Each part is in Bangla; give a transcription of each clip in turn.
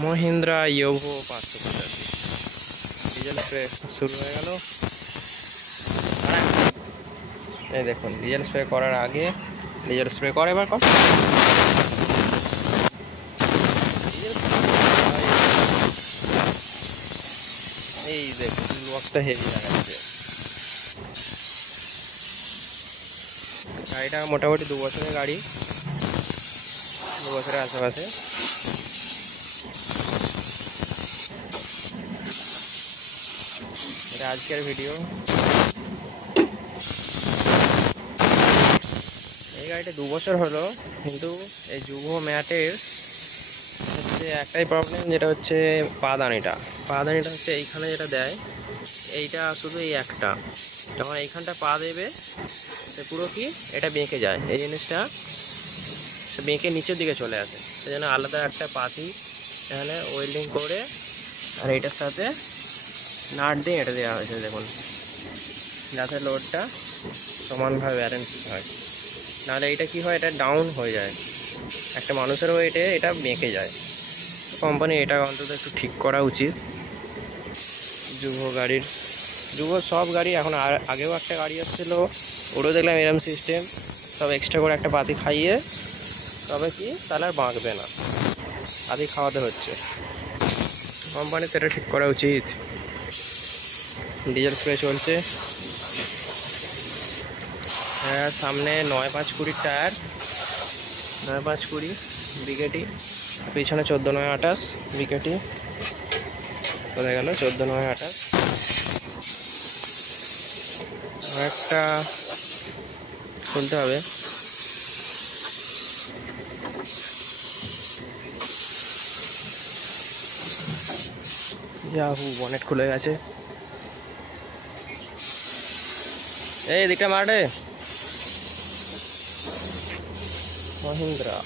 মহিন্দ্রা ইয়োভো 585 ডিজেল স্প্রে শুরু হয়ে গেল। এই দেখুন ডিজেল স্প্রে করার আগে ডিজেল স্প্রে করে এবার কর। এই দেখুন লকটা হেভি লাগাচ্ছে। গাড়িটা মোটামুটি 2 বছরের গাড়ি, 2 বছরের আশেপাশে। এটা আজকের ভিডিও। এই গাড়িটা 2 বছর হলো, কিন্তু এই যুভো ম্যাটের হচ্ছে একটাই প্রবলেম, যেটা হচ্ছে পাদানিটা হচ্ছে এইখানে যেটা দেয়, এইটা শুধু এই একটা, যখন এইখানটা পা দেবে সে পুরো কি এটা বেঁকে যায়, এই জিনিসটা বেঁকে নিচের দিকে চলে আসে। সেই জন্য আলাদা একটা পাতি এখানে ওয়েল্ডিং করে আর এইটার সাথে নাট দিয়ে এটা দেওয়া হয়েছে দেখুন, যাতে লোডটা সমানভাবে ব্যালেন্স হয়। নাহলে এটা কি হয়, এটা ডাউন হয়ে যায়, একটা মানুষের ওয়েটে এটা বেঁকে যায়। কোম্পানি এটা অন্তত একটু ঠিক করা উচিত। যুভো গাড়ির, যুভো সব গাড়ি এখন, আগেও একটা গাড়ি আসছিলো, ওরও দেখলাম এরম সিস্টেম, সব এক্সট্রা করে একটা পাতি খাইয়ে তবে কি তাহলে আর বাঁকবে না, পাতি খাওয়াতে হচ্ছে। কোম্পানি সেটা ঠিক করা উচিত। ডিজেল স্প্রে চলছে। হ্যাঁ, সামনে 9-5-20 টায়ার, 9-5-20 বিকেটি, পিছনে 14-9-28 বিকেটি। কোথায় গেল 14-9-28? একটা খুলতে হবে। ইয়াহু, বনেট খুলে গেছে। এই দিকটা মারে মহিন্দ্রা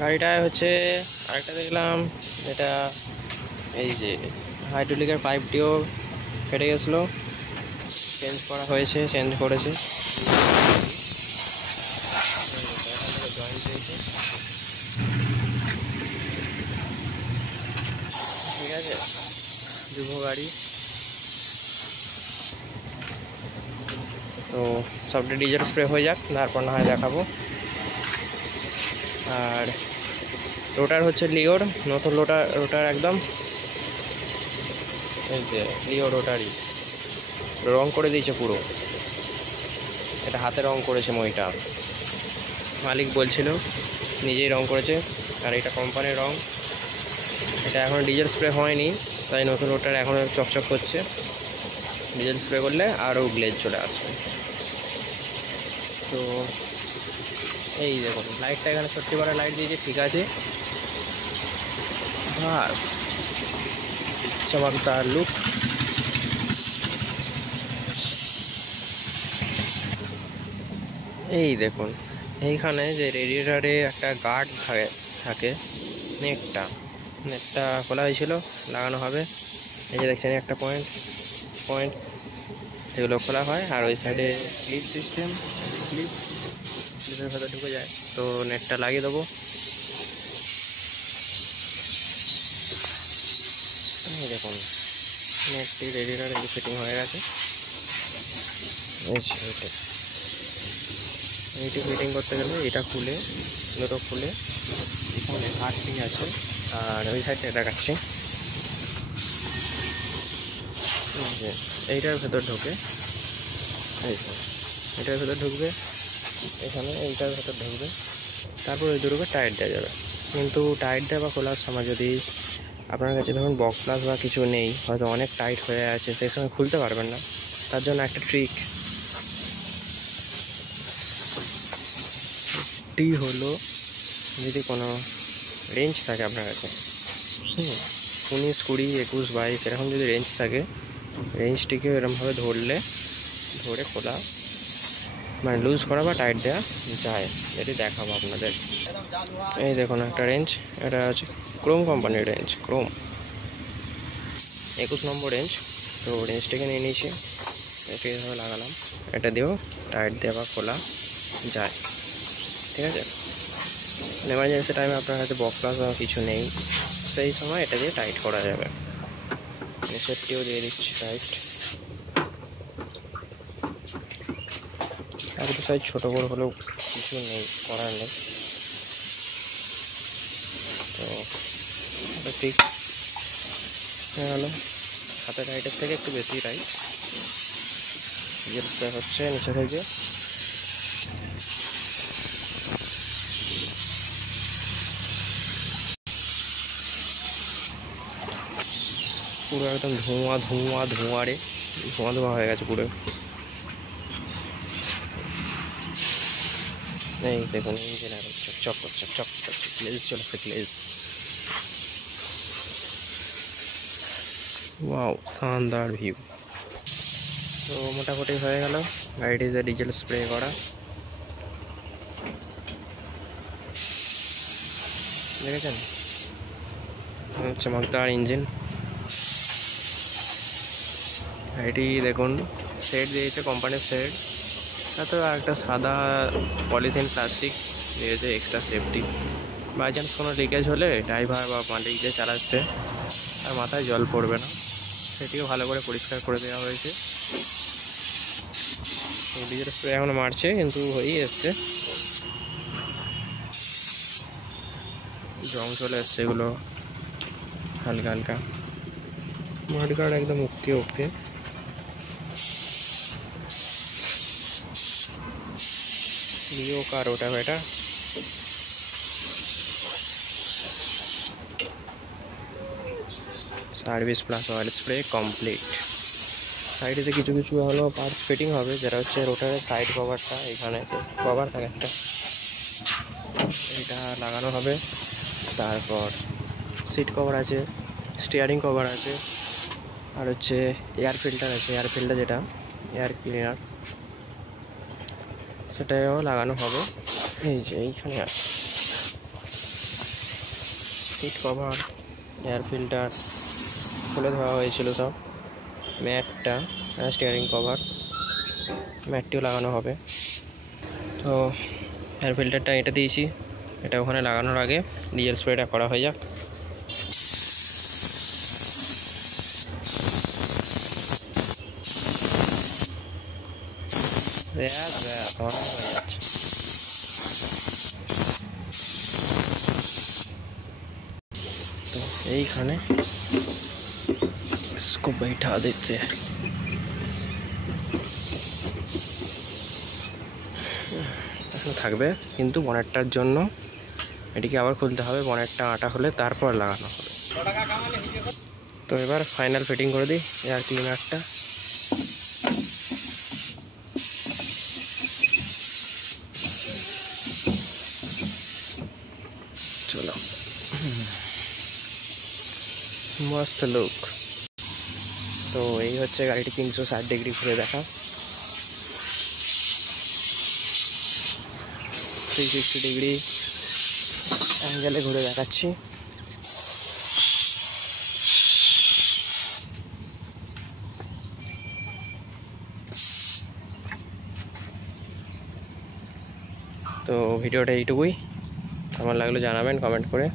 গাড়িটায় হচ্ছে। আরেকটা দেখলাম যেটা এই যে হাইড্রোলিকের পাইপটিও ফেটে গেছিলো, চেঞ্জ করা হয়েছে, চেঞ্জ করেছে। জয়েন্ট হয়েছে, ঠিক আছে। যুভো গাড়ি তো সবটা ডিজেল স্প্রে হয়ে যাক, তারপর না হয় দেখাবো। আর রোটার হচ্ছে লিওর, নতুন রোটার একদম, এই যে লিও রোটারি রং করে দিয়েছে পুরো, এটা হাতে রং করেছে মইটা, মালিক বলছিল নিজেই রং করেছে। আর এটা কোম্পানির রং, এটা এখন ডিজেল স্প্রে হয়নি, তাই নতুন রোটার এখনও চকচক করছে। ডিজেল স্প্রে করলে আরও গ্লেজ চলে আসবে। তো এই দেখুন লাইটটা এখানে 40 লাইট দিয়েছে, ঠিক আছে। বাস চমকদার লুক। এই দেখুন এইখানে যে রেডিয়েটারে একটা গার্ড থাকে, নেটটা খোলা হয়েছিল, লাগানো হবে। এই যে দেখছেন একটা পয়েন্ট যেগুলো খোলা হয়, আর ওই সাইডে ক্লিপ সিস্টেম, ক্লিপের ভেতর ঢুকে যায়, তো নেটটা লাগিয়ে দেবো। এই দেখুন নেটটি রেডিয়েটারে ফিটিং হয়ে গেছে। এইটি ফিটিং করতে গেলে এটা খুলে, দুটো খুলে এখানে কাটটি আছে, আর ওই সাইডটা দেখাচ্ছি। এইটার ভেতর ঢোকে, এটার ভেতর ঢুকবে, এখানে এইটার ভেতর ঢুকবে, তারপর ওই দুটোকে টাইট দেওয়া যাবে। কিন্তু টাইট দেওয়া বা খোলার সময় যদি আপনার কাছে ধরুন বক্স প্লাস বা কিছু নেই, হয়তো অনেক টাইট হয়ে আছে, সেই সময় খুলতে পারবেন না, তার জন্য একটা ট্রিকটি হলো, যদি কোনো রেঞ্জ থাকে আপনার কাছে, 19, 20, 21, 22 এরকম যদি রেঞ্জ থাকে, রেঞ্জটিকে এরকমভাবে ধরে খোলা, মানে লুজ করা বা টাইট দেওয়া যায়, এটি দেখাবো আপনাদের। এই দেখুন একটা রেঞ্জ, এটা হচ্ছে ক্রোম কোম্পানির রেঞ্জ, ক্রোম 21 নম্বর রেঞ্জ। তো রেঞ্জটাকে নিয়ে নিয়েছি, এটা এইভাবে লাগালাম, এটা দিয়েও টাইট দেওয়া বা খোলা যায়, ঠিক আছে। এমার্জেন্সি টাইমে আপনার হাতে বকলাস বা কিছু নেই, সেই সময় এটা দিয়ে টাইট করা যাবে। সেফটিও দিয়ে দিচ্ছি টাইট। এক দু সাইজ ছোটো বড়ো হলেও কিছু নেই, করার নেই। তো এটা ঠিক হয়ে গেল। হাতে টাইটের থেকে একটু বেশি টাইট যেটা হচ্ছে নিচে থেকে। পুরো একদম ধোঁয়া ধোঁয়া ধোঁয়া রে, ধোঁয়া ধোঁয়া হয়ে গেছে পুরো। এই দেখুন ইঞ্জিন এখন চকচক করছে, চকচক গ্লেজ চলেছে, গ্লেজ। Wow, শানদার view. তো মোটামুটি হয়ে গেল গাড়িটিতে ডিজেল স্প্রে করা। দেখেছেন চমকদার ইঞ্জিন। গাড়িটি দেখুন সেট দিয়েছে কোম্পানির সেট, তাতে একটা সাদা পলিথিন প্লাস্টিক দিয়েছে এক্সট্রা সেফটি। বাই চান্স কোনো লিকেজ হলে ড্রাইভার বা মালিক যে চালাচ্ছে তার মাথায় জল পড়বে না, সেটিও ভালো করে পরিষ্কার করে দেওয়া হয়েছে। ডিজেল স্প্রে এখনো মারছে কিন্তু হয়েই এসছে, জং চলে এসছে এগুলো হালকা হালকা। মাড গার্ড একদম ওকে ওকে। লিও का rotavator service plus oil spray complete. সাইডে কিছু কিছু হলো পার্টস ফিটিং হবে, যেটা হচ্ছে রোটারের সাইড কভারটা, এখানে কভার থাকে একটা, এটা লাগানো হবে। তারপর সিট কভার আছে, স্টিয়ারিং কভার আছে, আর হচ্ছে এয়ার ফিল্টার আছে, এয়ার ফিল্টার যেটা এয়ার ক্লিনার, সেটাও লাগানো হবে। এই যে এইখানে আছে সিট কভার, এয়ার ফিল্টার খুলে দেওয়া হয়েছিল সব। ম্যাটটা, স্টিয়ারিং কভার, ম্যাটটিও লাগানো হবে। তো এয়ার ফিল্টারটা এটা দিয়েছি, এটা ওখানে লাগানোর আগে ডিজেল স্প্রেটা করা হয়ে যাক। হয়ে যাচ্ছে। तो এইখানে इसको बैठा देते हैं। এখন থাকবে কিন্তু বনেটটার জন্য এটিকে আবার খুলতে হবে, বনেটটা আটা হলে তারপর লাগানো হবে। তো এবার ফাইনাল ফিটিং করে দিই এয়ার ক্লিনারটা। চলো, মস্ত লুক। তো এই হচ্ছে গাড়িটি 360 ডিগ্রি ঘুরে দেখা, 360 ডিগ্রি অ্যাঙ্গেলে ঘুরে দেখাচ্ছি। তো ভিডিওটা এইটুকুই, কেমন লাগলো জানাবেন কমেন্ট করে।